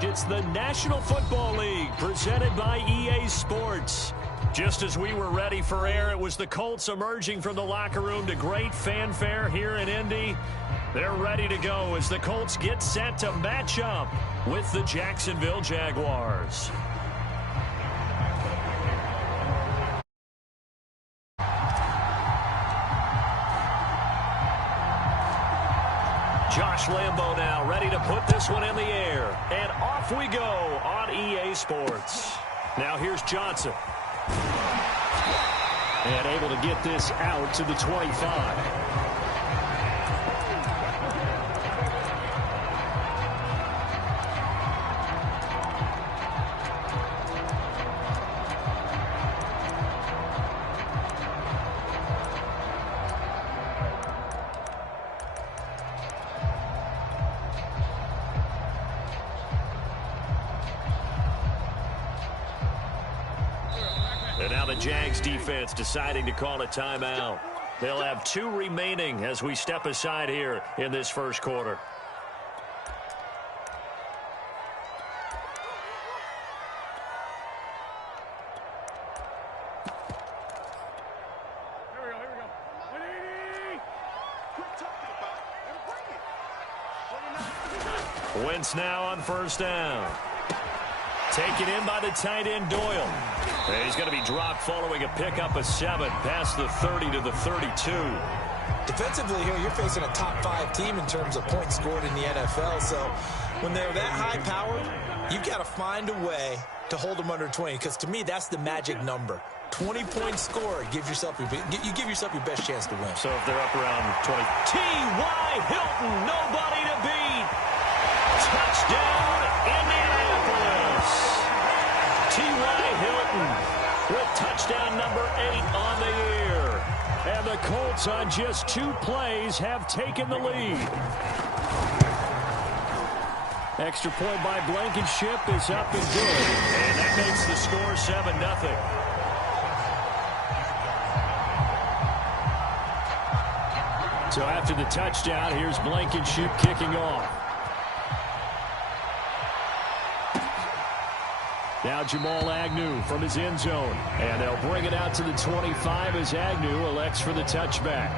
It's the National Football League presented by EA Sports. Just as we were ready for air, it was the Colts emerging from the locker room to great fanfare here in Indy. They're ready to go as the Colts get set to match up with the Jacksonville Jaguars. Josh Lambo now ready to put this one in the air. And off we go on EA Sports. Now here's Johnson. And able to get this out to the 25. And now the Jags defense deciding to call a timeout. They'll have 2 remaining as we step aside here in this first quarter. Wentz now on first down. Taken in by the tight end, Doyle. And he's going to be dropped following a pickup of 7 past the 30 to the 32. Defensively here, you're facing a top 5 team in terms of points scored in the NFL. So when they're that high-powered, you've got to find a way to hold them under 20. Because to me, that's the magic number. 20 points scored, you give yourself your best chance to win. So if they're up around 20. T.Y. Hilton, nobody to beat. Touchdown, Indianapolis. T.Y. Hilton with touchdown number 8 on the year. And the Colts on just 2 plays have taken the lead. Extra point by Blankenship is up and good. And that makes the score 7-0. So after the touchdown, here's Blankenship kicking off. Now Jamal Agnew from his end zone. And they'll bring it out to the 25 as Agnew elects for the touchback.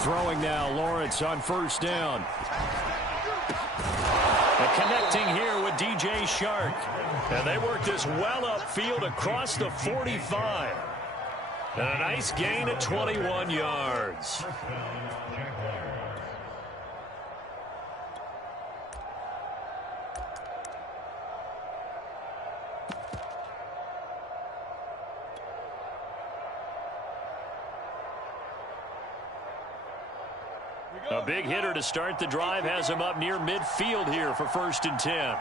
Throwing now, Lawrence on first down. And connecting here with DJ Shark. And they work this well upfield across the 45. And a nice gain of 21 yards. A big hitter to start the drive has him up near midfield here for 1st and 10.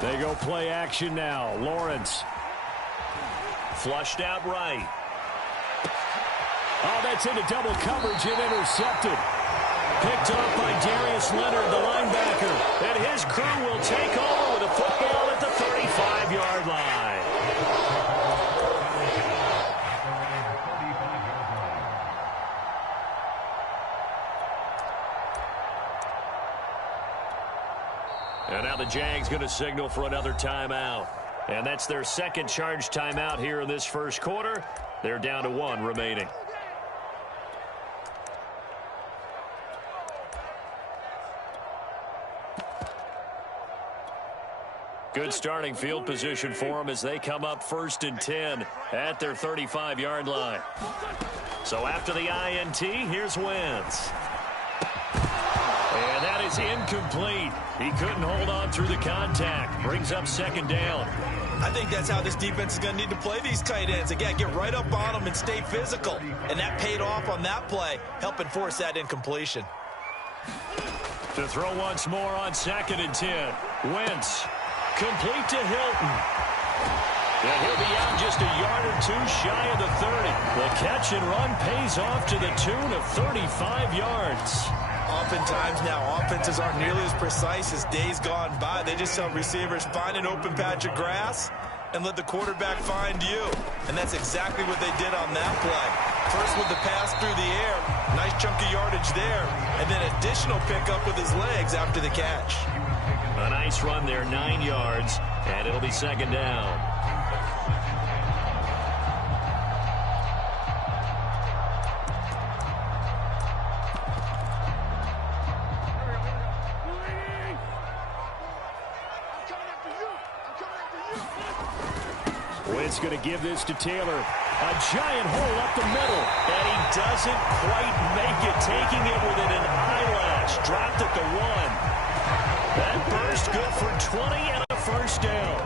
They go play action now. Lawrence. Flushed out right. Oh, that's into double coverage and intercepted. Picked off by Darius Leonard, the linebacker. And his crew will take over with a football at the 35-yard line. And now the Jags going to signal for another timeout. And that's their second charge timeout here in this first quarter. They're down to 1 remaining. Good starting field position for them as they come up 1st and 10 at their 35-yard line. So after the INT, here's Wentz. And that is incomplete. He couldn't hold on through the contact. Brings up 2nd down. I think that's how this defense is going to need to play these tight ends. Again, get right up on them and stay physical. And that paid off on that play, helping force that incompletion. To throw once more on 2nd and 10. Wentz. Complete to Hilton. And he'll be out just a yard or two shy of the 30. The catch and run pays off to the tune of 35 yards. Oftentimes now, offenses aren't nearly as precise as days gone by. They just tell receivers, find an open patch of grass and let the quarterback find you. And that's exactly what they did on that play. First with the pass through the air, nice chunky yardage there, and then additional pickup with his legs after the catch. A nice run there, 9 yards, and it'll be 2nd down. It's going to give this to Taylor. A giant hole up the middle. And he doesn't quite make it, taking it within an eyelash. Dropped at the 1. That burst good for 20 and a first down.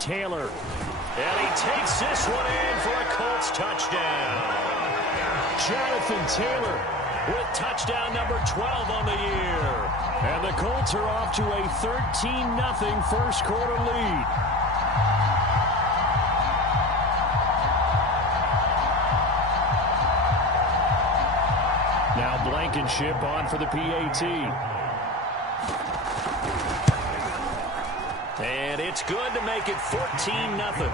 Taylor. And he takes this one in for a Colts touchdown. Jonathan Taylor with touchdown number 12 on the year. And the Colts are off to a 13-0 first quarter lead. Now Blankenship on for the PAT. And it's good to make it 14-0.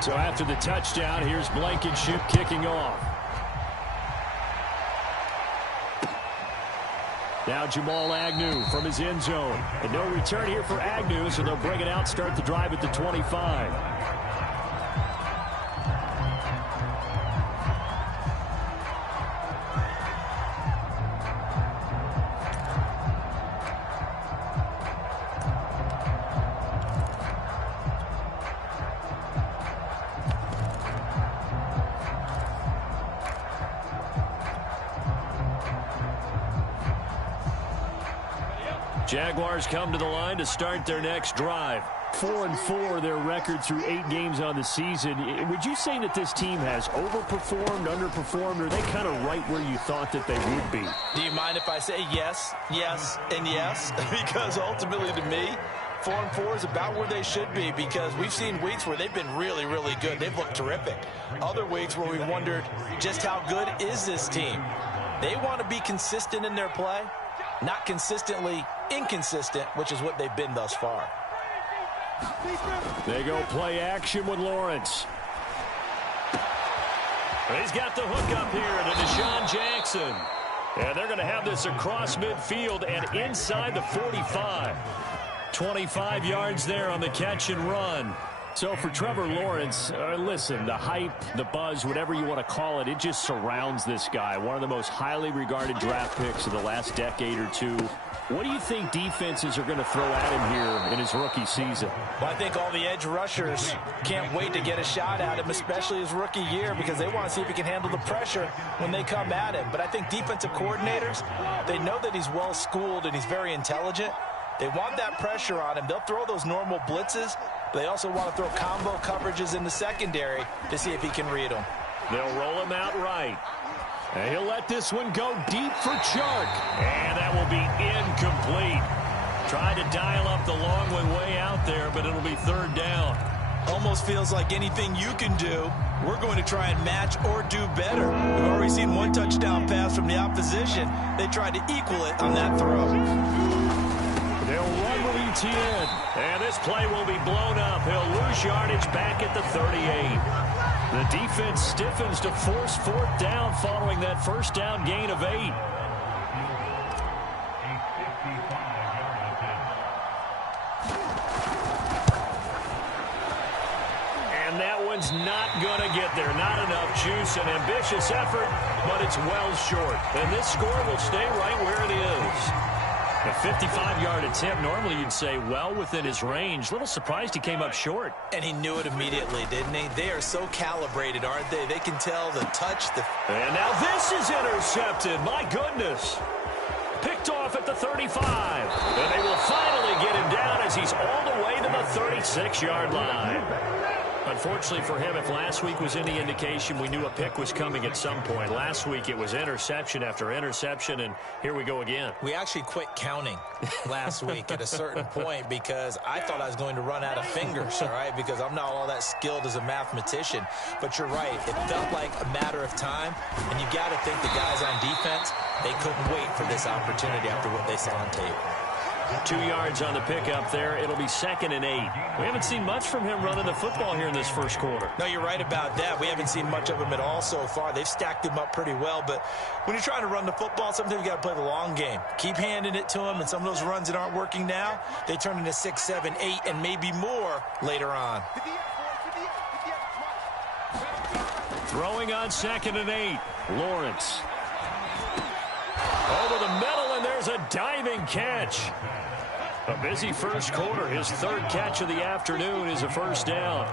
So after the touchdown, here's Blankenship kicking off. Now Jamal Agnew from his end zone. And no return here for Agnew, so they'll bring it out, start the drive at the 25. Jaguars come to the line to start their next drive. 4-4 their record through 8 games on the season. Would you say that this team has overperformed, underperformed, or are they kind of right where you thought that they would be? Do you mind if I say yes, yes, and yes? Because ultimately to me, 4-4 is about where they should be, because we've seen weeks where they've been really, really good. They've looked terrific. Other weeks where we wondered just how good is this team. They want to be consistent in their play, not consistently inconsistent, which is what they've been thus far. They go play action with Lawrence. He's got the hook up here to Deshaun Jackson. And they're going to have this across midfield and inside the 45. 25 yards there on the catch and run. So for Trevor Lawrence, listen, the hype, the buzz, whatever you want to call it, it just surrounds this guy. One of the most highly regarded draft picks of the last decade or two. What do you think defenses are going to throw at him here in his rookie season? Well, I think all the edge rushers can't wait to get a shot at him, especially his rookie year, because they want to see if he can handle the pressure when they come at him. But I think defensive coordinators, they know that he's well-schooled and he's very intelligent. They want that pressure on him. They'll throw those normal blitzes. They also want to throw combo coverages in the secondary to see if he can read them. They'll roll him out right. And he'll let this one go deep for Chark. And that will be incomplete. Tried to dial up the long one way out there, but it'll be 3rd down. Almost feels like anything you can do, we're going to try and match or do better. We've already seen one touchdown pass from the opposition. They tried to equal it on that throw. They'll run with Etienne. And this play will be blown up. He'll lose yardage back at the 38. The defense stiffens to force 4th down following that first down gain of 8. And that one's not going to get there. Not enough juice. An ambitious effort, but it's well short. And this score will stay right where it is. A 55-yard attempt, normally you'd say well within his range. Little surprised he came up short. And he knew it immediately, didn't he? They are so calibrated, aren't they? They can tell the touch. And now this is intercepted. My goodness. picked off at the 35. And they will finally get him down as he's all the way to the 36-yard line. Unfortunately for him, if last week was any indication, we knew a pick was coming at some point. Last week it was interception after interception, and here we go again. We actually quit counting last week at a certain point because I thought I was going to run out of fingers, all right, because I'm not all that skilled as a mathematician. But you're right. It felt like a matter of time, and you got to think the guys on defense, they couldn't wait for this opportunity after what they saw on tape. 2 yards on the pickup there. It'll be 2nd and 8. We haven't seen much from him running the football here in this first quarter. No, you're right about that. We haven't seen much of him at all so far. They've stacked him up pretty well, but when you're trying to run the football, sometimes you got to play the long game. Keep handing it to him, and some of those runs that aren't working now, they turn into 6, 7, 8, and maybe more later on. Throwing on 2nd and 8. Lawrence. Over the middle, and there's a diving catch. A busy first quarter. His 3rd catch of the afternoon is a first down.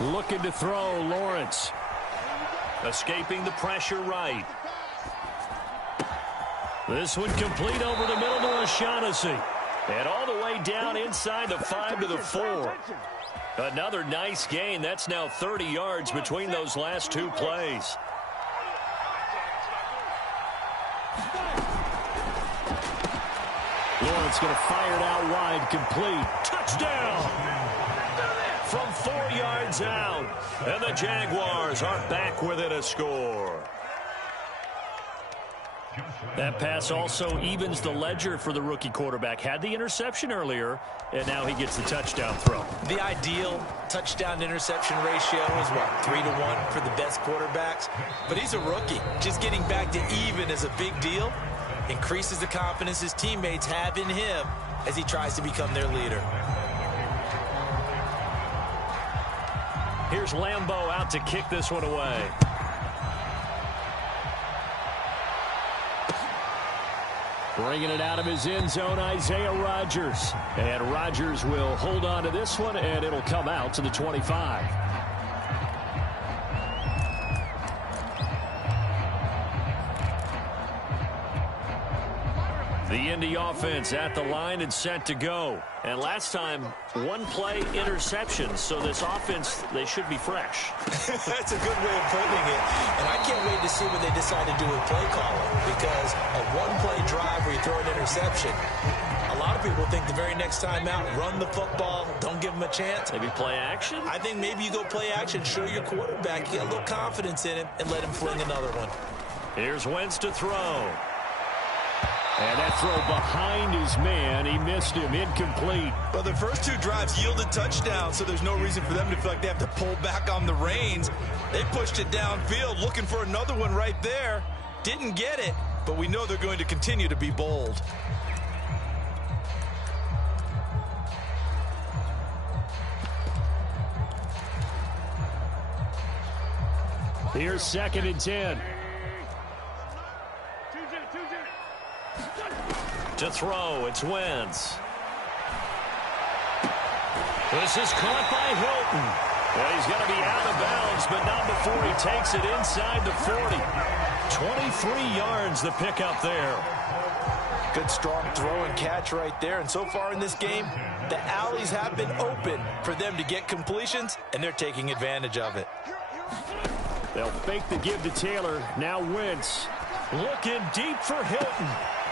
Looking to throw, Lawrence. Escaping the pressure right. This one complete over the middle to O'Shaughnessy. And all the way down inside the 5 to the 4. Another nice gain. That's now 30 yards between those last 2 plays. Lawrence going to fire it out wide, complete. Touchdown! From 4 yards out. And the Jaguars are back within a score. That pass also evens the ledger for the rookie quarterback. Had the interception earlier, and now he gets the touchdown throw. The ideal touchdown-interception ratio is, what, 3-to-1 for the best quarterbacks? But he's a rookie. Just getting back to even is a big deal. Increases the confidence his teammates have in him as he tries to become their leader. Here's Lambeau out to kick this one away. Bringing it out of his end zone, Isaiah Rodgers. And Rodgers will hold on to this one, and it'll come out to the 25. The Indy offense at the line and set to go. And last time, 1-play interception. So this offense, they should be fresh. That's a good way of putting it. And I can't wait to see what they decide to do with play calling. Because a 1-play drive where you throw an interception, a lot of people think the very next time out, run the football, don't give them a chance. Maybe play action? I think maybe you go play action, show your quarterback, you get a little confidence in him, and let him fling another one. Here's Wentz to throw. And that throw behind his man. He missed him. Incomplete. Well, the first 2 drives yielded touchdowns, so there's no reason for them to feel like they have to pull back on the reins. They pushed it downfield, looking for another one right there. Didn't get it, but we know they're going to continue to be bold. Here's 2nd and 10. To throw, it's Wentz. This is caught by Hilton. And he's going to be out of bounds, but not before he takes it inside the 40. 23 yards the pickup there. Good strong throw and catch right there. And so far in this game, the alleys have been open for them to get completions, and they're taking advantage of it. They'll fake the give to Taylor. Now Wentz looking deep for Hilton.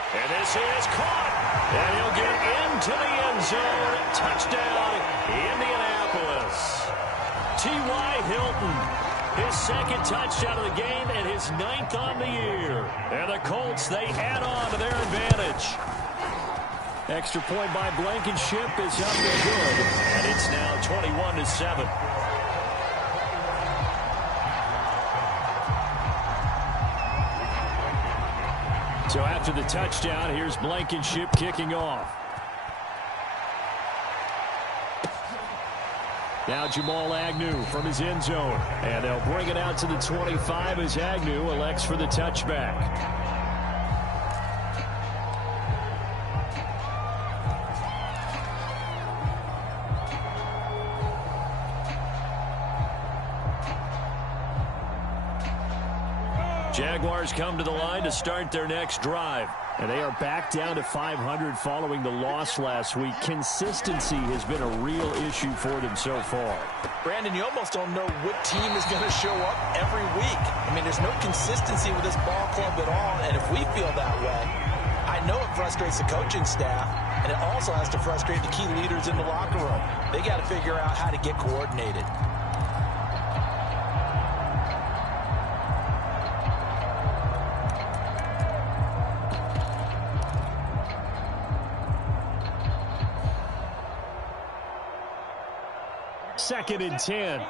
And this is caught. And he'll get into the end zone. Touchdown, Indianapolis. T.Y. Hilton, his 2nd touchdown of the game and his 9th on the year. And the Colts, they add on to their advantage. Extra point by Blankenship is up and good. And it's now 21-7. So after the touchdown, here's Blankenship kicking off. Now Jamal Agnew from his end zone. And they'll bring it out to the 25 as Agnew elects for the touchback. Jaguars come to the line to start their next drive. And they are back down to 500 following the loss last week. Consistency has been a real issue for them so far. Brandon, you almost don't know what team is going to show up every week. I mean, there's no consistency with this ball club at all, and if we feel that way, I know it frustrates the coaching staff, and it also has to frustrate the key leaders in the locker room. They got to figure out how to get coordinated. Second and 10.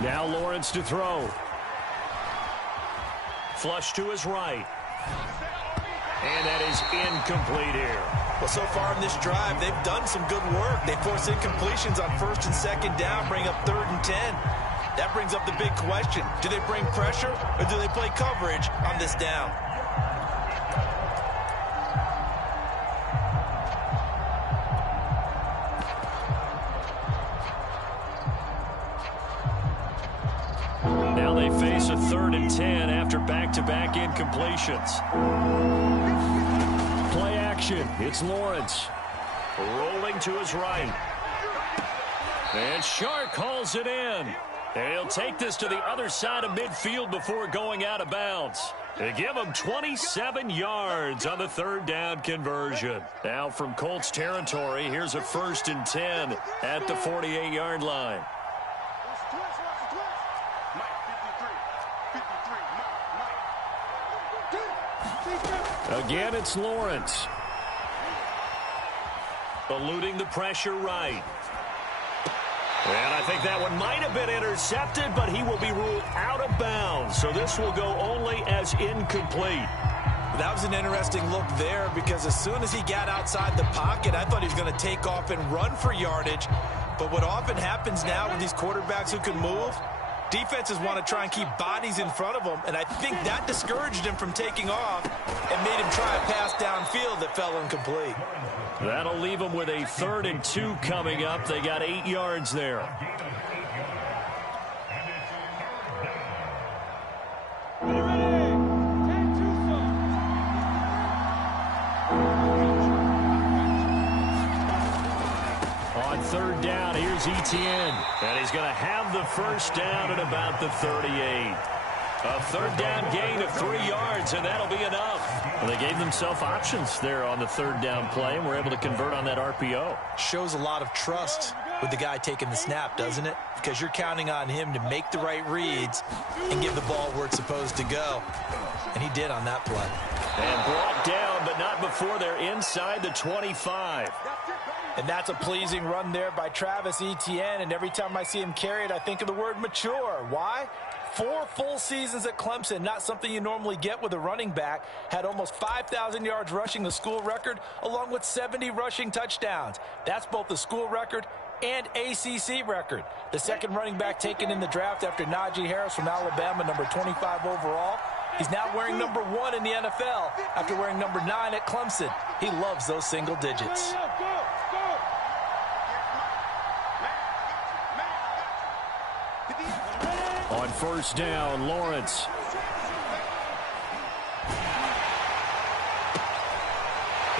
Now Lawrence to throw. Flush to his right. And that is incomplete here. Well, so far in this drive, they've done some good work. They force incompletions on first and second down, bring up 3rd and 10. That brings up the big question. Do they bring pressure or do they play coverage on this down? Now they face a 3rd and 10 after back-to-back incompletions. Play action. It's Lawrence. Rolling to his right. And Shark hauls it in. And he'll take this to the other side of midfield before going out of bounds. They give him 27 yards on the 3rd down conversion. Now from Colts territory, here's a 1st and 10 at the 48-yard line. Again, it's Lawrence. Eluding the pressure right. And I think that one might have been intercepted, but he will be ruled out of bounds. So this will go only as incomplete. That was an interesting look there because as soon as he got outside the pocket, I thought he was going to take off and run for yardage. But what often happens now with these quarterbacks who can move, defenses want to try and keep bodies in front of them, and I think that discouraged him from taking off and made him try a pass downfield that fell incomplete. That'll leave them with a 3rd and 2 coming up. They got 8 yards there. On 3rd down, here's Etienne. And he's going to have the first down at about the 38. A 3rd down gain of 3 yards, and that'll be enough. Well, they gave themselves options there on the 3rd down play, and were able to convert on that RPO. Shows a lot of trust with the guy taking the snap, doesn't it? Because you're counting on him to make the right reads and give the ball where it's supposed to go. And he did on that play. And brought down, but not before they're inside the 25. And that's a pleasing run there by Travis Etienne. And every time I see him carry it, I think of the word mature. Why? 4 full seasons at Clemson, not something you normally get with a running back. Had almost 5,000 yards rushing, the school record, along with 70 rushing touchdowns. That's both the school record and ACC record. The second running back taken in the draft after Najee Harris from Alabama, number 25 overall. He's now wearing number 1 in the NFL after wearing number 9 at Clemson. He loves those single digits. On 1st down, Lawrence.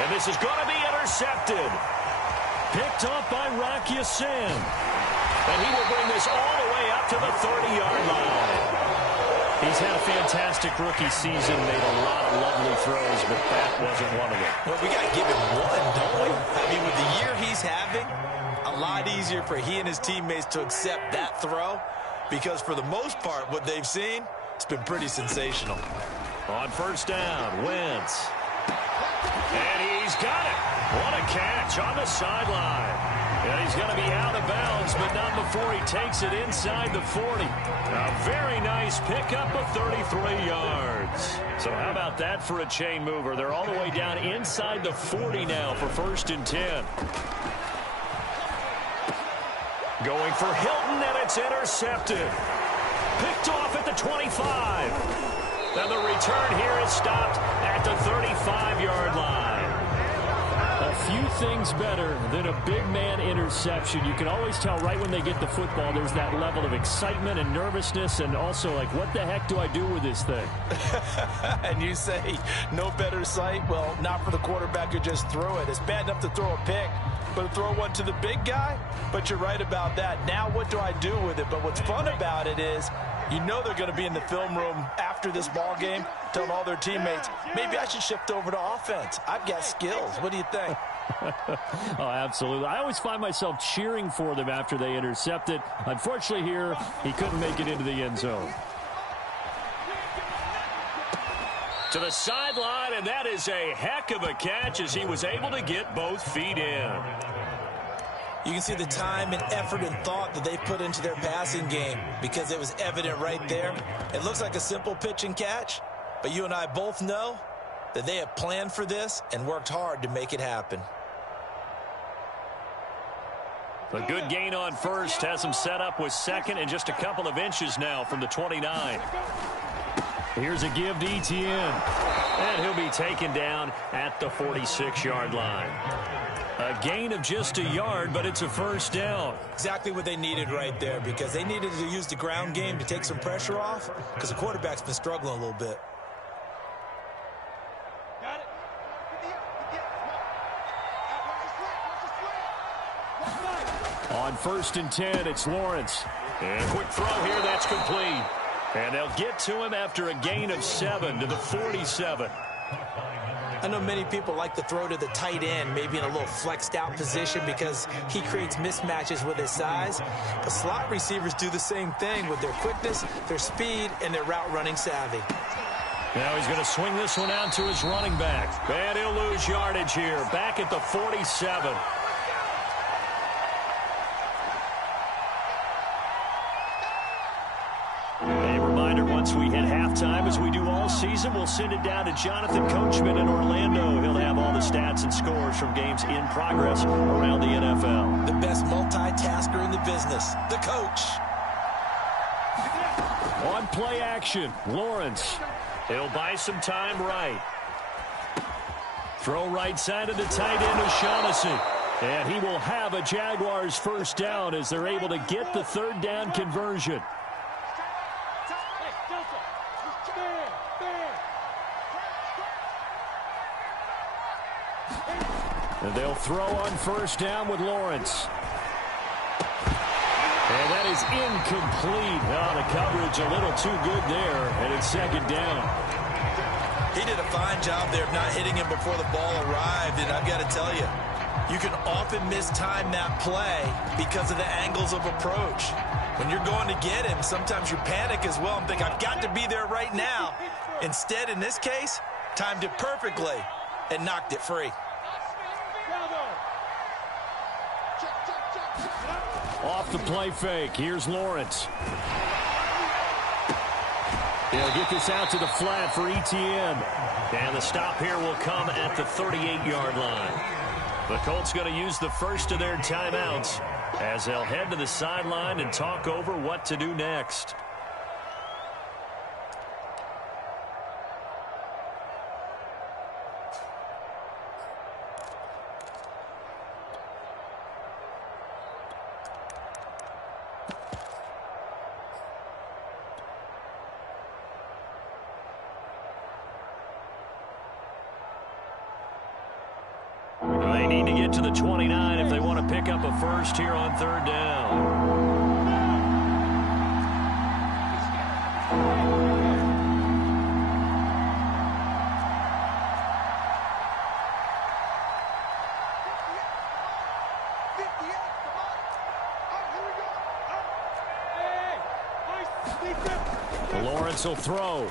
And this is going to be intercepted. Picked up by Rocky Sin. And he will bring this all the way up to the 30-yard line. He's had a fantastic rookie season, made a lot of lovely throws, but that wasn't one of them. Well, we got to give him one, don't we? I mean, with the year he's having, a lot easier for he and his teammates to accept that throw. Because for the most part, what they've seen, it's been pretty sensational. On 1st down, Wentz. And he's got it. What a catch on the sideline. And he's going to be out of bounds, but not before he takes it inside the 40. A very nice pickup of 33 yards. So how about that for a chain mover? They're all the way down inside the 40 now for 1st and 10. Going for Hilton, and it's intercepted. Picked off at the 25. And the return here is stopped at the 35-yard line. things better than a big man interception. You can always tell right when they get the football, there's that level of excitement and nervousness, and also like, what the heck do I do with this thing? And you say, no better sight? Well, not for the quarterback who just threw it. It's bad enough to throw a pick, but to throw one to the big guy? But you're right about that. Now what do I do with it? But what's fun about it is, you know they're going to be in the film room after this ball game telling all their teammates, maybe I should shift over to offense. I've got skills. What do you think? Oh, absolutely. I always find myself cheering for them after they intercept it. Unfortunately here, he couldn't make it into the end zone. To the sideline, and that is a heck of a catch as he was able to get both feet in. You can see the time and effort and thought that they put into their passing game because it was evident right there. It looks like a simple pitch and catch, but you and I both know that they have planned for this and worked hard to make it happen. A good gain on first has him set up with second and just a couple of inches now from the 29. Here's a give to Etienne. And he'll be taken down at the 46-yard line. A gain of just a yard, but it's a first down. Exactly what they needed right there because they needed to use the ground game to take some pressure off because the quarterback's been struggling a little bit. On 1st and 10, it's Lawrence. And a quick throw here, that's complete. And they'll get to him after a gain of 7 to the 47. I know many people like to throw to the tight end, maybe in a little flexed out position because he creates mismatches with his size. But slot receivers do the same thing with their quickness, their speed, and their route running savvy. Now he's going to swing this one out to his running back. And he'll lose yardage here, back at the 47. Once we hit halftime, as we do all season, we'll send it down to Jonathan Coachman in Orlando. He'll have all the stats and scores from games in progress around the NFL. The best multitasker in the business, the coach. On play action, Lawrence. He'll buy some time right. Throw right side of the tight end, O'Shaughnessy. And he will have a Jaguars first down as they're able to get the third down conversion. And they'll throw on first down with Lawrence. And that is incomplete. Oh, the coverage a little too good there, and it's second down. He did a fine job there of not hitting him before the ball arrived, and I've got to tell you, you can often mistime that play because of the angles of approach. When you're going to get him, sometimes you panic as well and think, I've got to be there right now. Instead, in this case, timed it perfectly and knocked it free. Off the play fake, here's Lawrence. He'll get this out to the flat for Etienne. And the stop here will come at the 38-yard line. The Colts going to use the first of their timeouts as they'll head to the sideline and talk over what to do next. They need to get to the 29 if they want to pick up a first here on third down. Lawrence will throw.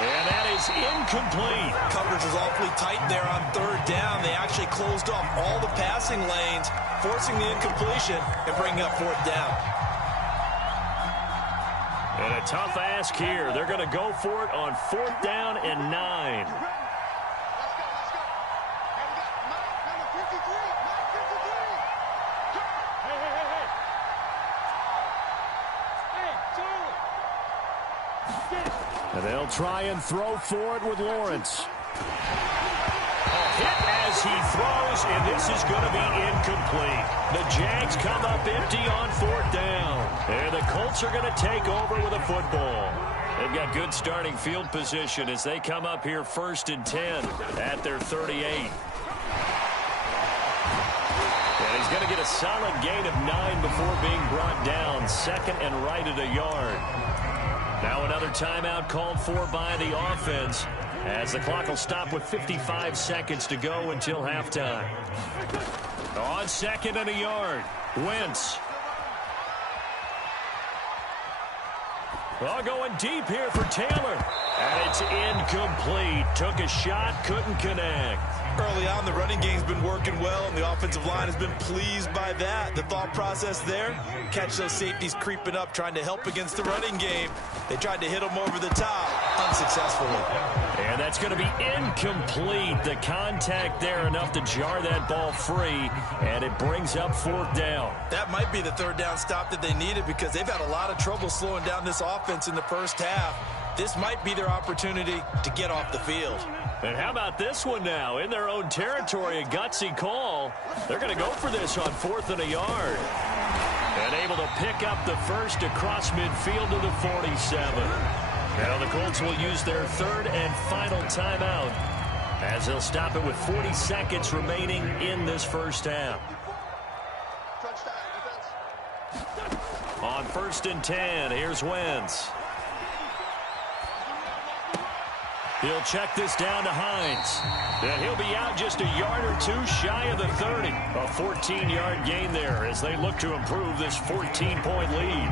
And that is incomplete. Coverage was awfully tight there on third down. They actually closed off all the passing lanes, forcing the incompletion and bringing up fourth down. And a tough ask here. They're going to go for it on fourth down and 9. And they'll try and throw for it with Lawrence. hit as he throws, and this is going to be incomplete. The Jags come up empty on 4th down. And the Colts are going to take over with a football. They've got good starting field position as they come up here 1st and 10 at their 38. And he's going to get a solid gain of 9 before being brought down. 2nd and right at a yard. Now another timeout called for by the offense as the clock will stop with 55 seconds to go until halftime. On 2nd and a yard, Wentz. Oh, going deep here for Taylor. And it's incomplete. Took a shot, couldn't connect. Early on, the running game's been working well, and the offensive line has been pleased by that. The thought process there, catch those safeties creeping up, trying to help against the running game. They tried to hit them over the top, unsuccessfully. And that's going to be incomplete. The contact there enough to jar that ball free, and it brings up 4th down. That might be the 3rd down stop that they needed because they've had a lot of trouble slowing down this offense in the first half. This might be their opportunity to get off the field. And how about this one now? In their own territory, a gutsy call. They're going to go for this on 4th and a yard. And able to pick up the first across midfield to the 47. Now the Colts will use their 3rd and final timeout as they'll stop it with 40 seconds remaining in this first half. On 1st and 10, here's Wentz. He'll check this down to Hines. And he'll be out just a yard or two shy of the 30. A 14-yard gain there as they look to improve this 14-point lead.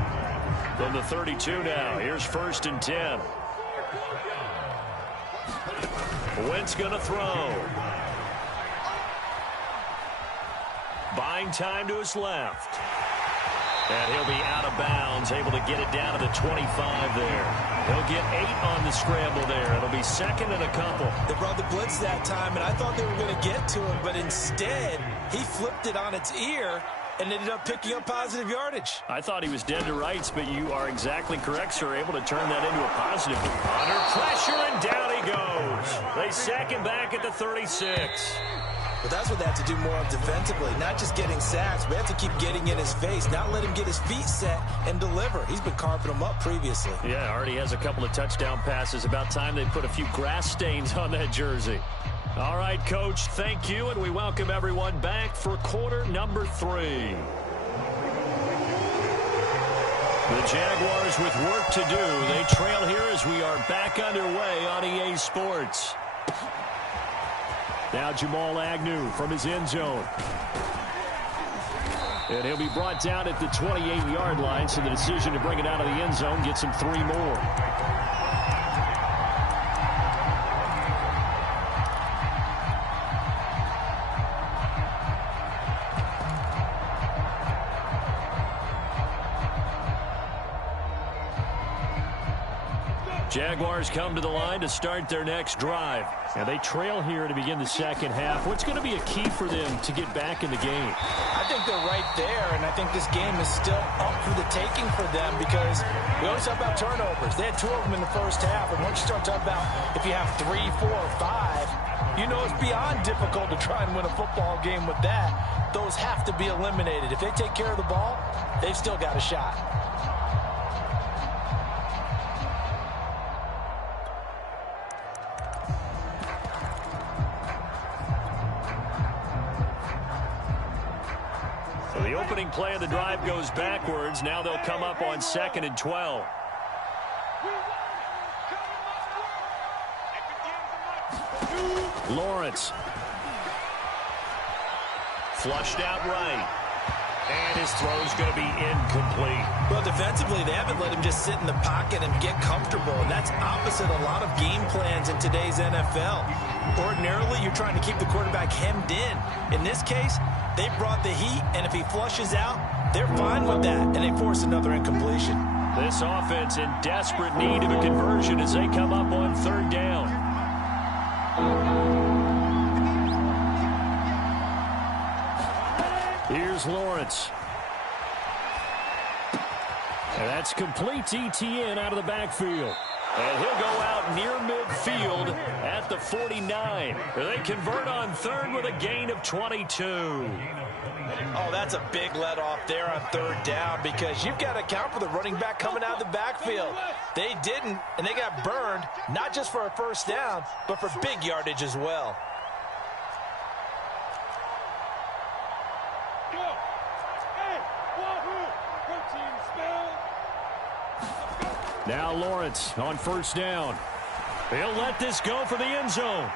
From the 32 now, here's 1st and 10. Wentz going to throw. Buying time to his left. And he'll be out of bounds, able to get it down to the 25 there. He'll get 8 on the scramble there. It'll be 2nd and a couple. They brought the blitz that time, and I thought they were going to get to him, but instead, he flipped it on its ear and ended up picking up positive yardage. I thought he was dead to rights, but you are exactly correct, sir. Able to turn that into a positive. Under pressure, and down he goes. They sack him back at the 36. But that's what they have to do more of defensively, not just getting sacks. We have to keep getting in his face, not let him get his feet set and deliver. He's been carving them up previously. Yeah, already has a couple of touchdown passes. About time they put a few grass stains on that jersey. All right, Coach, thank you, and we welcome everyone back for quarter number 3. The Jaguars with work to do. They trail here as we are back underway on EA Sports. Now Jamal Agnew from his end zone. And he'll be brought down at the 28-yard line, so the decision to bring it out of the end zone gets him 3 more. Jaguars come to the line to start their next drive. And they trail here to begin the second half. What's going to be a key for them to get back in the game? I think they're right there, and I think this game is still up for the taking for them because we always talk about turnovers. They had 2 of them in the first half, and once you start talking about if you have 3, 4, or 5, you know it's beyond difficult to try and win a football game with that. Those have to be eliminated. If they take care of the ball, they've still got a shot. The opening play of the drive goes backwards. Now they'll come up on 2nd and 12. Lawrence. Flushed out right. And his throw's going to be incomplete. Well, defensively, they haven't let him just sit in the pocket and get comfortable, and that's opposite a lot of game plans in today's NFL. Ordinarily, you're trying to keep the quarterback hemmed in. In this case, they brought the heat, and if he flushes out, they're fine with that, and they force another incompletion. This offense in desperate need of a conversion as they come up on 3rd down. Here's Lawrence. And that's complete to ETN out of the backfield. And he'll go out near midfield at the 49. They convert on third with a gain of 22. Oh, that's a big let off there on third down because you've got to account for the running back coming out of the backfield. They didn't, and they got burned, not just for a first down, but for big yardage as well. Now Lawrence on first down. He'll let this go for the end zone.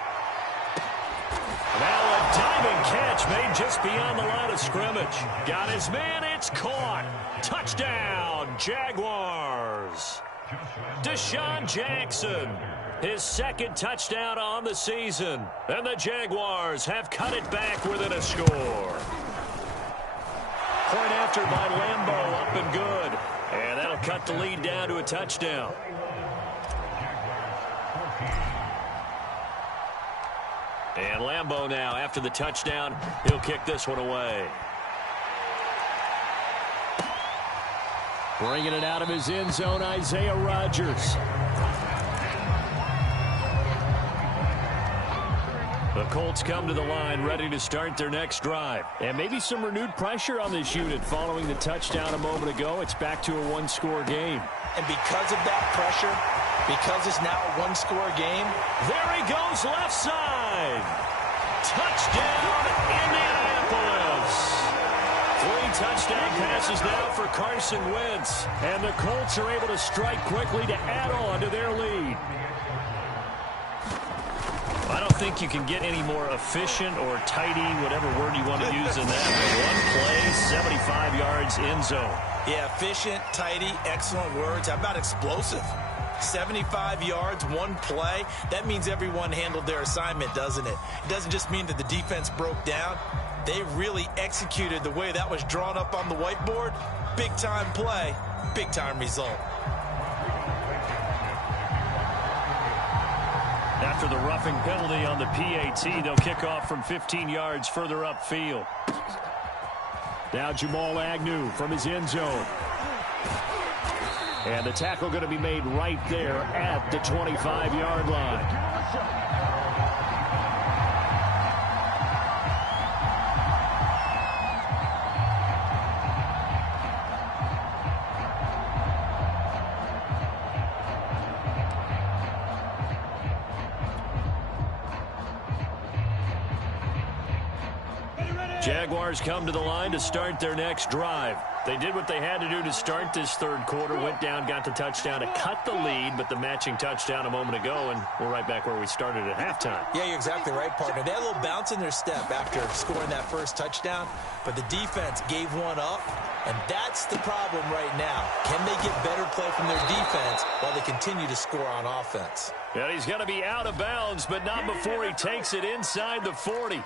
Now a diving catch made just beyond the line of scrimmage. Got his man, it's caught. Touchdown, Jaguars. Deshaun Jackson, his second touchdown on the season. And the Jaguars have cut it back within a score. Point after by Lambeau, up and good. And that'll cut the lead down to a touchdown. And Lambeau now, after the touchdown, he'll kick this one away. Bringing it out of his end zone, Isaiah Rodgers. The Colts come to the line, ready to start their next drive. And maybe some renewed pressure on this unit following the touchdown a moment ago. It's back to a one-score game. And because of that pressure, because it's now a one-score game, there he goes left side. Touchdown, Indianapolis. 3 touchdown passes now for Carson Wentz. And the Colts are able to strike quickly to add on to their lead. I don't think you can get any more efficient or tidy, whatever word you want to use in that. One play, 75 yards, end zone. Yeah, efficient, tidy, excellent words. How about explosive? 75 yards, one play. That means everyone handled their assignment, doesn't it? It doesn't just mean that the defense broke down. They really executed the way that was drawn up on the whiteboard. Big-time play, big-time result. After the roughing penalty on the PAT, they'll kick off from 15 yards further upfield. Now Jamal Agnew from his end zone. And the tackle going to be made right there at the 25-yard line. Jaguars come to the line to start their next drive. They did what they had to do to start this third quarter, went down, got the touchdown to cut the lead, but the matching touchdown a moment ago, and we're right back where we started at halftime. Yeah, you're exactly right, partner. They had a little bounce in their step after scoring that first touchdown, but the defense gave one up, and that's the problem right now. Can they get better play from their defense while they continue to score on offense? And he's going to be out of bounds, but not before he takes it inside the 40.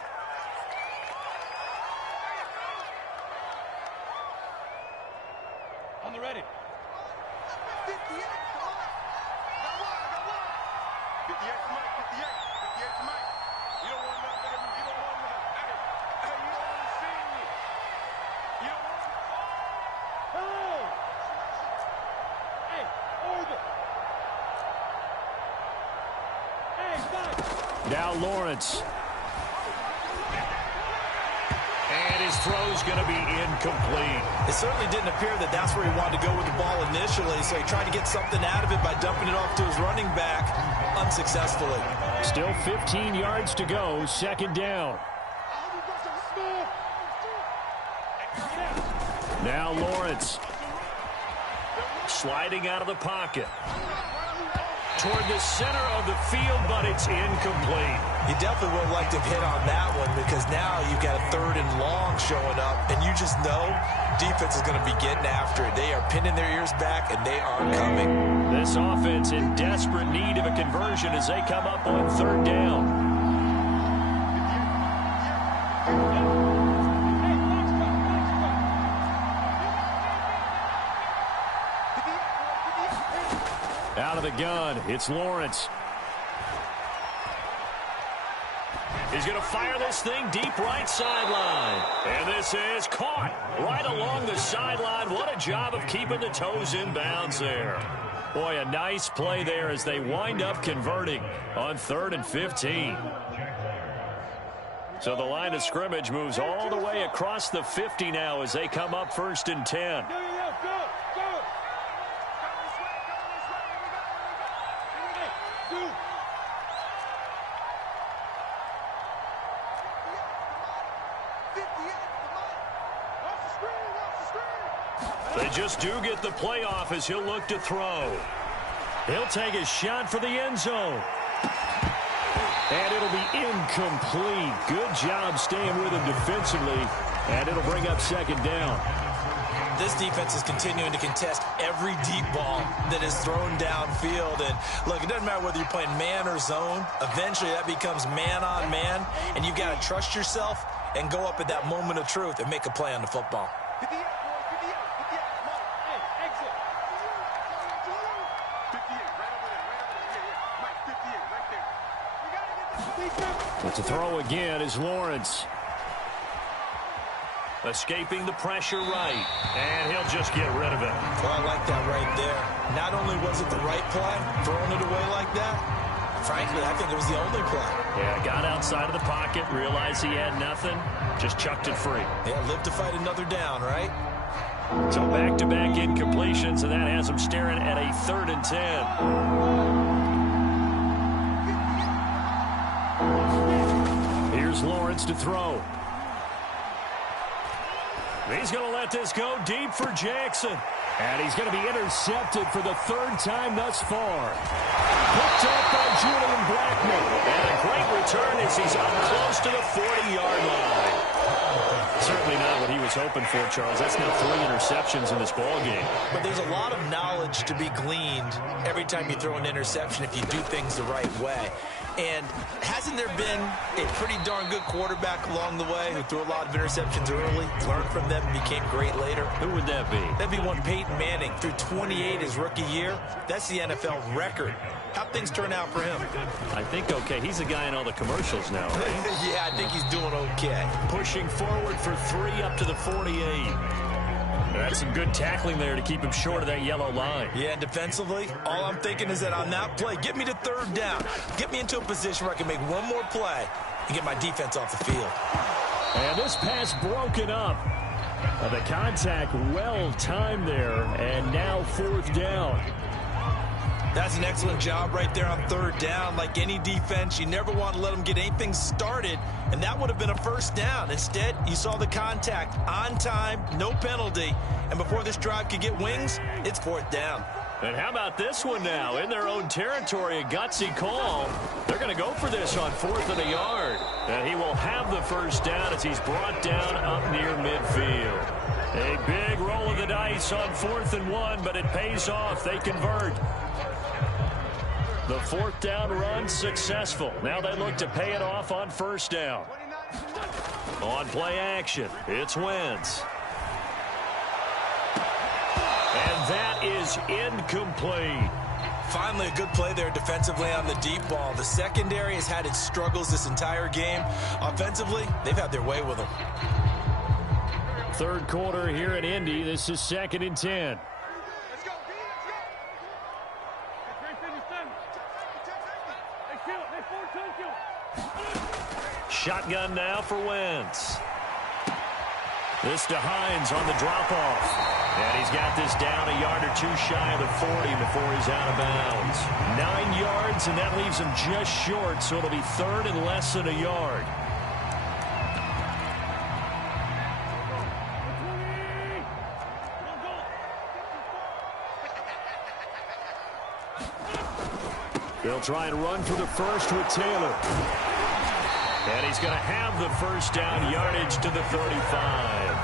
Now Lawrence. And his throw's going to be incomplete. It certainly didn't appear that that's where he wanted to go with the ball initially, so he tried to get something out of it by dumping it off to his running back unsuccessfully. Still 15 yards to go, second down. Now Lawrence. Sliding out of the pocket. Toward the center of the field, but it's incomplete. You definitely would have liked to hit on that one because now you've got a 3rd and long showing up, and you just know defense is going to be getting after it. They are pinning their ears back, and they are coming. This offense in desperate need of a conversion as they come up on 3rd down. Out of the gun, it's Lawrence. He's going to fire this thing deep right sideline. And this is caught right along the sideline. What a job of keeping the toes in bounds there. Boy, a nice play there as they wind up converting on 3rd and 15. So the line of scrimmage moves all the way across the 50 now as they come up 1st and 10. They just do get the playoff as he'll look to throw. He'll take a shot for the end zone. And it'll be incomplete. Good job staying with him defensively. And it'll bring up 2nd down. This defense is continuing to contest every deep ball that is thrown downfield. And look, it doesn't matter whether you're playing man or zone. Eventually that becomes man on man. And you've got to trust yourself and go up at that moment of truth and make a play on the football. But to throw again is Lawrence. Escaping the pressure right. And he'll just get rid of it. Well, I like that right there. Not only was it the right play, throwing it away like that, frankly, I think it was the only play. Yeah, got outside of the pocket, realized he had nothing, just chucked it free. Yeah, live to fight another down, right? So back-to-back incompletions, and that has him staring at a 3rd and 10. Here's Lawrence to throw. He's going to let this go deep for Jackson. And he's going to be intercepted for the 3rd time thus far. Picked up by Julian Blackman. And a great return as he's up close to the 40-yard line. Certainly not what he was hoping for, Charles. That's now 3 interceptions in this ballgame. But there's a lot of knowledge to be gleaned every time you throw an interception if you do things the right way. And hasn't there been a pretty darn good quarterback along the way who threw a lot of interceptions early, learned from them, and became great later? Who would that be? That'd be one Peyton Manning. Threw 28 his rookie year. That's the NFL record. How'd things turn out for him? I think okay. He's the guy in all the commercials now, right? Yeah, I think he's doing okay. Pushing forward for 3 up to the 48. That's some good tackling there to keep him short of that yellow line. Yeah, and defensively, all I'm thinking is that on that play, get me to 3rd down. Get me into a position where I can make one more play and get my defense off the field. And this pass broken up. The contact well timed there, and now 4th down. That's an excellent job right there on 3rd down. Like any defense, you never want to let them get anything started, and that would have been a 1st down. Instead, you saw the contact on time, no penalty, and before this drive could get wings, it's 4th down. And how about this one now? In their own territory, a gutsy call. They're going to go for this on 4th and a yard. And he will have the 1st down as he's brought down up near midfield. A big roll of the dice on 4th and 1, but it pays off. They convert. The 4th down run successful. Now they look to pay it off on 1st down. On play action, it's Wentz. And that is incomplete. Finally, a good play there defensively on the deep ball. The secondary has had its struggles this entire game. Offensively, they've had their way with them. 3rd quarter here in Indy. This is 2nd and 10. Shotgun now for Wentz. This to Hines on the drop-off. And he's got this down a yard or 2 shy of the 40 before he's out of bounds. 9 yards, and that leaves him just short, so it'll be 3rd and less than a yard. They'll try and run for the 1st with Taylor. And he's going to have the 1st down, yardage to the 35.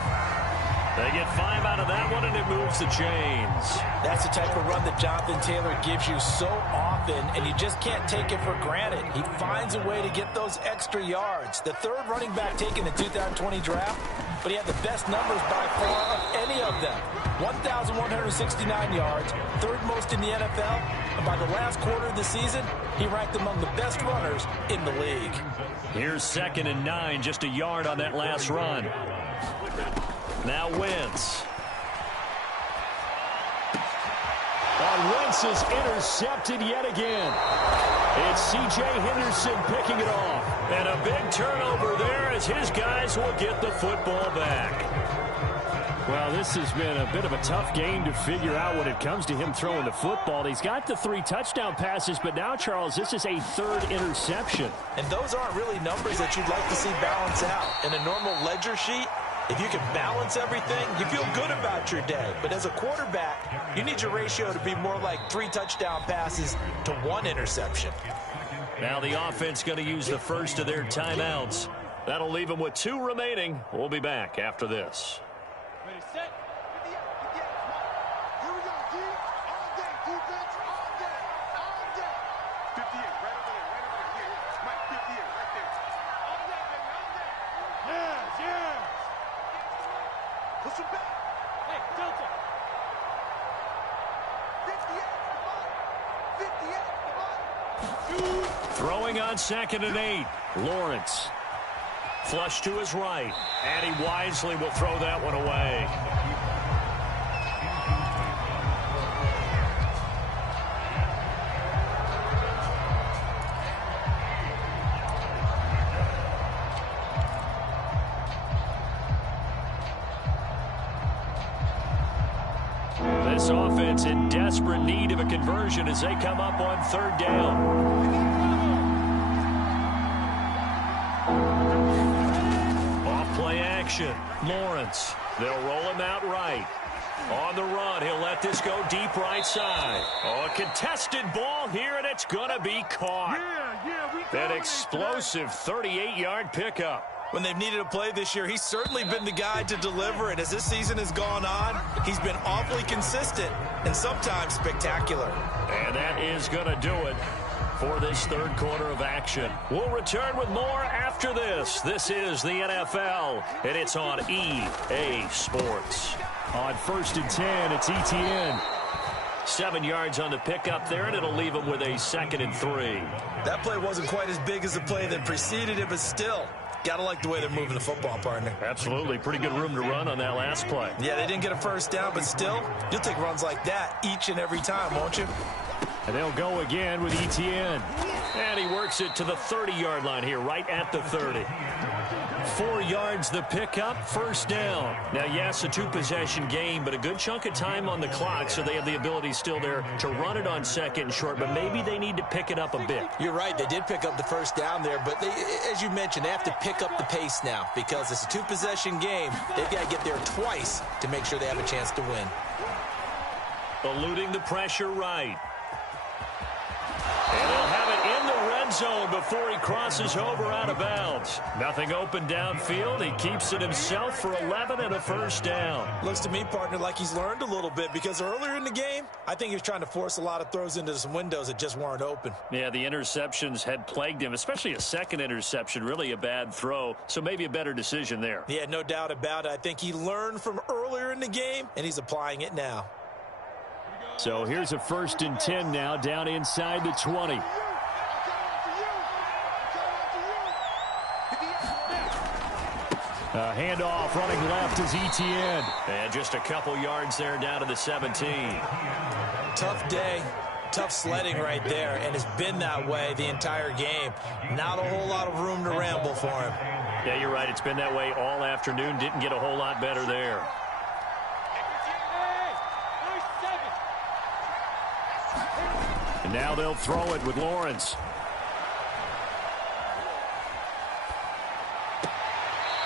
They get 5 out of that one, and it moves the chains. That's the type of run that Jonathan Taylor gives you so often, and you just can't take it for granted. He finds a way to get those extra yards. The 3rd running back taken in the 2020 draft, but he had the best numbers by far of any of them. 1,169 yards, third most in the NFL, and by the last quarter of the season, he ranked among the best runners in the league. Here's 2nd and 9, just a yard on that last run. Now Wentz. Wentz is intercepted yet again. It's C.J. Henderson picking it off. And a big turnover there as his guys will get the football back. Well, this has been a bit of a tough game to figure out when it comes to him throwing the football. He's got the 3 touchdown passes, but now, Charles, this is a 3rd interception. And those aren't really numbers that you'd like to see balance out. In a normal ledger sheet, if you can balance everything, you feel good about your day. But as a quarterback, you need your ratio to be more like 3 touchdown passes to 1 interception. Now the offense going to use the first of their timeouts. That'll leave them with 2 remaining. We'll be back after this. Ready, set. Here we go, D. All day, defense, all day, all day. 58, right over there, here. Mike, 58, right there. All day, baby, all day. Yes, yes. Push him back. Hey, Delta. 58, come on. 58, come on. Throwing on 2nd and 8. Lawrence. Flush to his right. And he wisely will throw that one away. This offense in desperate need of a conversion as they come up on 3rd down. Off-play action. Lawrence. They'll roll him out right. On the run, he'll let this go deep right side. Oh, a contested ball here, and it's going to be caught. That explosive 38-yard pickup. When they've needed a play this year, he's certainly been the guy to deliver it. As this season has gone on, he's been awfully consistent and sometimes spectacular. And that is going to do it for this 3rd quarter of action. We'll return with more after this. This is the NFL, and it's on EA Sports. On 1st and 10, it's ETN. 7 yards on the pickup there, and it'll leave him with a 2nd and 3. That play wasn't quite as big as the play that preceded it, but still, gotta like the way they're moving the football, partner. Absolutely. Pretty good room to run on that last play. Yeah, they didn't get a first down, but still, you'll take runs like that each and every time, won't you? And they'll go again with ETN. And he works it to the 30-yard line here, right at the 30. 4 yards the pickup, 1st down. Now, yes, a 2-possession game, but a good chunk of time on the clock, so they have the ability still there to run it on 2nd and short, but maybe they need to pick it up a bit. You're right. They did pick up the 1st down there, but they, as you mentioned, they have to pick up the pace now because it's a 2-possession game. They've got to get there twice to make sure they have a chance to win. Eluding the pressure right. And he'll have it in the red zone before he crosses over out of bounds. Nothing open downfield. He keeps it himself for 11 and a 1st down. Looks to me, partner, like he's learned a little bit because earlier in the game, I think he was trying to force a lot of throws into some windows that just weren't open. Yeah, the interceptions had plagued him, especially a 2nd interception, really a bad throw. So maybe a better decision there. Yeah, no doubt about it. I think he learned from earlier in the game, and he's applying it now. So here's a 1st and 10 now, down inside the 20. Handoff running left is ETN. And just a couple yards there down to the 17. Tough day, tough sledding right there, and it's been that way the entire game. Not a whole lot of room to ramble for him. Yeah, you're right. It's been that way all afternoon. Didn't get a whole lot better there. And now they'll throw it with Lawrence.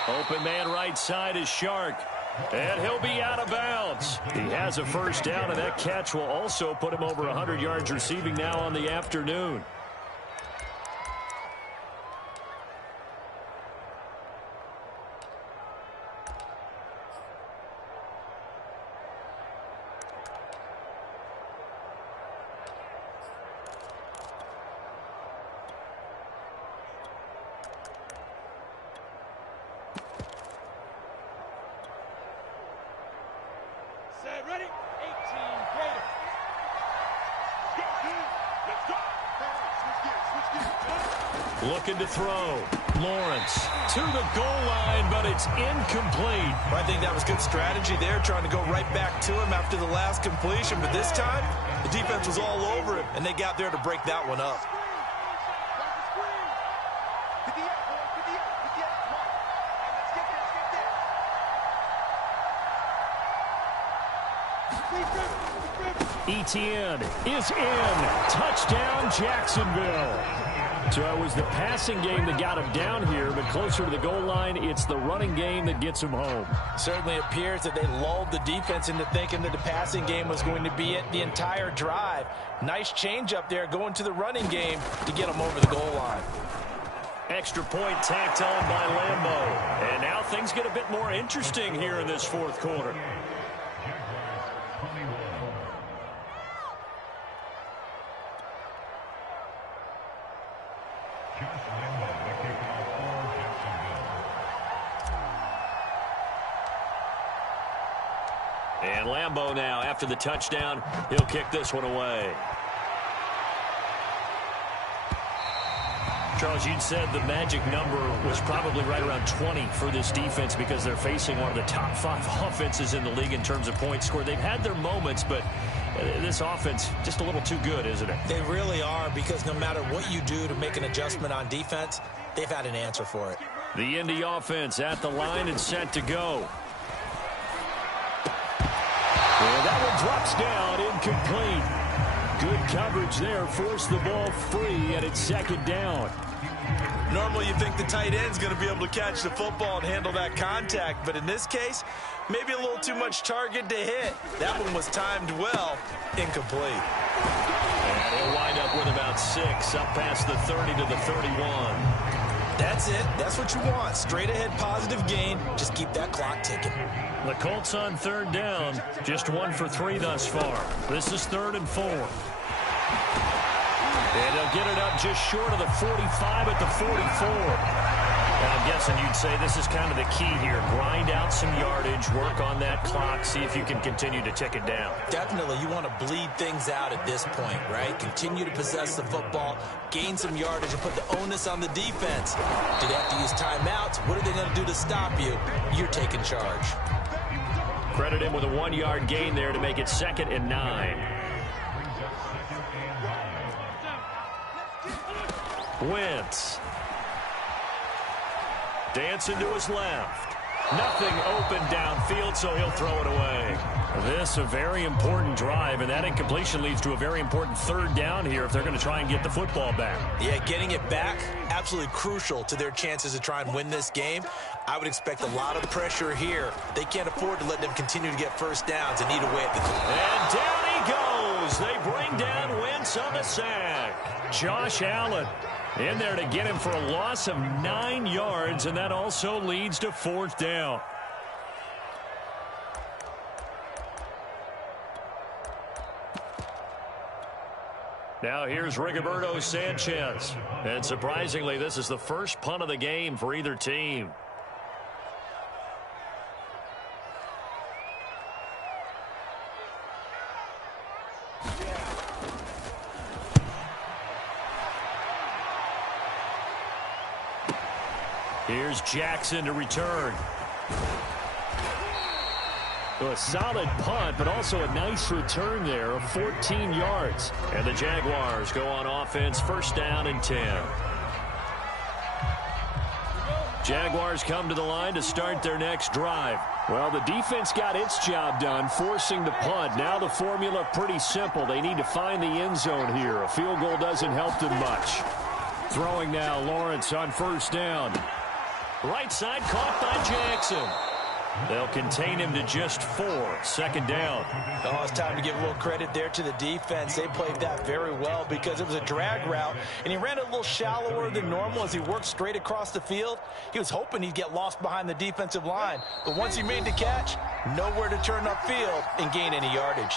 Open man right side is Shark. And he'll be out of bounds. He has a 1st down, and that catch will also put him over 100 yards receiving now on the afternoon. Set, ready. Looking to throw. Lawrence to the goal line, but it's incomplete. I think that was good strategy there, trying to go right back to him after the last completion. But this time, the defense was all over him, and they got there to break that one up. ETN is in. Touchdown, Jacksonville. So it was the passing game that got him down here, but closer to the goal line, it's the running game that gets him home. Certainly appears that they lulled the defense into thinking that the passing game was going to be it the entire drive. Nice change up there going to the running game to get them over the goal line. Extra point tacked on by Lambeau. And now things get a bit more interesting here in this fourth quarter. And Lambeau now, after the touchdown, he'll kick this one away. Charles, you'd said the magic number was probably right around 20 for this defense because they're facing one of the top 5 offenses in the league in terms of points scored. They've had their moments, but this offense just a little too good, isn't it? They really are, because no matter what you do to make an adjustment on defense, they've had an answer for it. The Indy offense at the line and set to go. Well, that one drops down, incomplete. Good coverage there, forced the ball free, and it's second down. Normally you think the tight end's going to be able to catch the football and handle that contact, but in this case, maybe a little too much target to hit. That one was timed well, incomplete. And he'll wind up with about 6, up past the 30 to the 31. That's it. That's what you want. Straight ahead positive gain. Just keep that clock ticking. The Colts on third down. Just 1 for 3 thus far. This is 3rd and 4. And they'll get it up just short of the 45 at the 44. And I'm guessing you'd say this is kind of the key here. Grind out some yardage, work on that clock, see if you can continue to tick it down. Definitely, you want to bleed things out at this point, right? Continue to possess the football, gain some yardage, and put the onus on the defense. Do they have to use timeouts? What are they going to do to stop you? You're taking charge. Credit him with a 1-yard gain there to make it 2nd and 9. Wentz. Dancing to his left. Nothing open downfield, so he'll throw it away. This a very important drive, and that incompletion leads to a very important 3rd down here if they're going to try and get the football back. Yeah, getting it back, absolutely crucial to their chances to try and win this game. I would expect a lot of pressure here. They can't afford to let them continue to get first downs and eat away at the clock. And down he goes. They bring down Wentz on the sack. Josh Allen in there to get him for a loss of 9 yards, and that also leads to 4th down. Now here's Rigoberto Sanchez. And surprisingly, this is the first punt of the game for either team. Here's Jackson to return. A solid punt, but also a nice return there of 14 yards. And the Jaguars go on offense, 1st down and 10. Jaguars come to the line to start their next drive. Well, the defense got its job done, forcing the punt. Now the formula pretty simple. They need to find the end zone here. A field goal doesn't help them much. Throwing now, Lawrence on 1st down. Right side caught by Jackson. They'll contain him to just 4. 2nd down. Oh, it's time to give a little credit there to the defense. They played that very well because it was a drag route, and he ran it a little shallower than normal as he worked straight across the field. He was hoping he'd get lost behind the defensive line, but once he made the catch, nowhere to turn upfield and gain any yardage.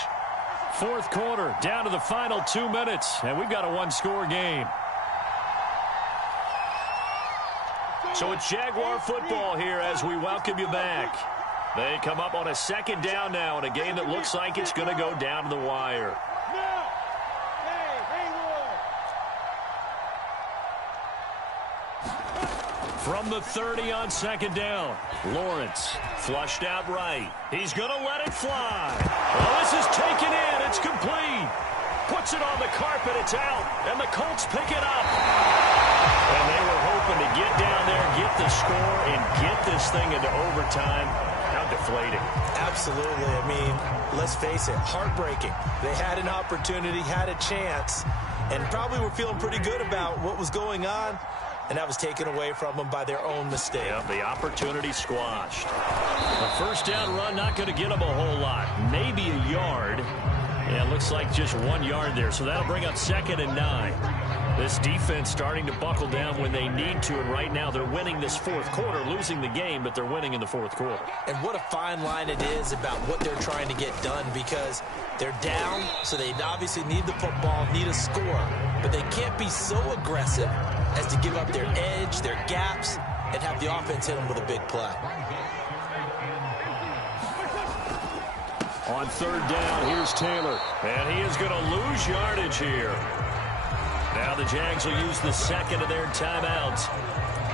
4th quarter, down to the final 2 minutes, and we've got a 1-score game. So it's Jaguar football here as we welcome you back. They come up on a 2nd down now in a game that looks like it's going to go down to the wire. From the 30 on second down, Lawrence flushed out right. He's going to let it fly. Well, this is taken in. It's complete. Puts it on the carpet. It's out. And the Colts pick it up. And they were hoping to get down there, get the score, and get this thing into overtime. How deflating. Absolutely. I mean, let's face it, heartbreaking. They had an opportunity, had a chance, and probably were feeling pretty good about what was going on. And that was taken away from them by their own mistake. Yep, the opportunity squashed. The first down run not going to get them a whole lot. Maybe a yard. Yeah, it looks like just 1 yard there. So that'll bring up 2nd and 9. This defense starting to buckle down when they need to. And right now they're winning this fourth quarter, losing the game, but they're winning in the fourth quarter. And what a fine line it is about what they're trying to get done, because they're down, so they obviously need the football, need a score. But they can't be so aggressive as to give up their edge, their gaps, and have the offense hit them with a big play. On third down, here's Taylor. And he is going to lose yardage here. Now the Jags will use the second of their timeouts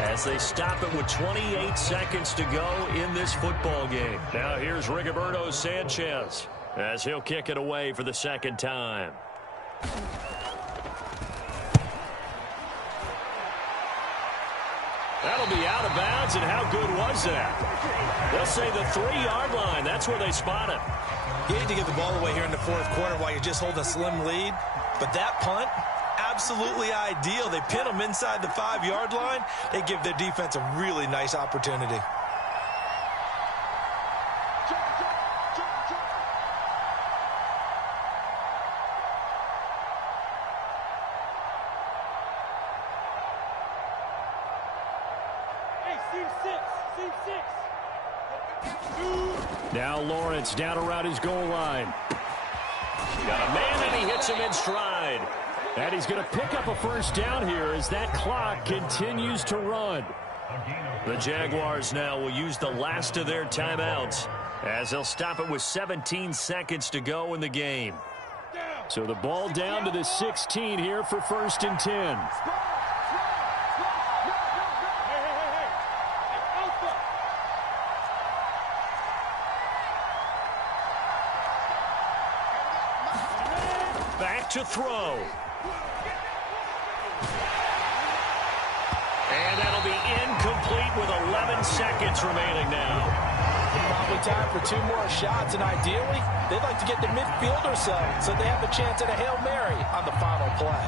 as they stop it with 28 seconds to go in this football game. Now here's Rigoberto Sanchez as he'll kick it away for the second time. That'll be out of bounds, and how good was that? They'll say the 3-yard line. That's where they spot it. You hate to give the ball away here in the fourth quarter while you're just holding a slim lead, but that punt, absolutely ideal. They pin them inside the 5-yard line. They give their defense a really nice opportunity. Now Lawrence down around his goal line. Got a man, and he hits him in stride. And he's going to pick up a first down here as that clock continues to run. The Jaguars now will use the last of their timeouts as they'll stop it with 17 seconds to go in the game. So the ball down to the 16 here for 1st and 10. Back to throw. And that'll be incomplete with 11 seconds remaining now. Probably time for 2 more shots, and ideally, they'd like to get to midfield or so they have a chance at a Hail Mary on the final play.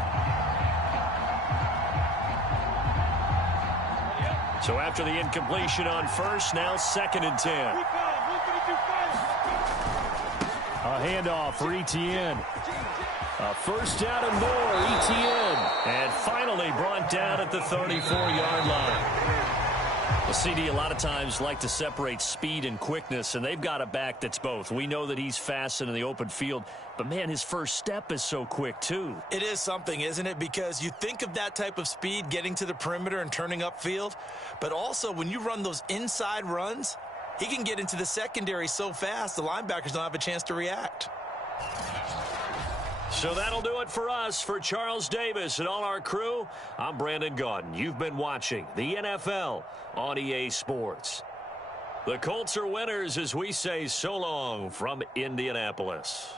So after the incompletion on first, now 2nd and 10. A handoff for Etienne. A first down and more, Etienne. And finally brought down at the 34-yard line. The CD a lot of times like to separate speed and quickness, and they've got a back that's both. We know that he's fast in the open field, but, man, his first step is so quick, too. It is something, isn't it? Because you think of that type of speed getting to the perimeter and turning upfield, but also when you run those inside runs, he can get into the secondary so fast the linebackers don't have a chance to react. So that'll do it for us. For Charles Davis and all our crew, I'm Brandon Gaudin. You've been watching the NFL on EA Sports. The Colts are winners as we say so long from Indianapolis.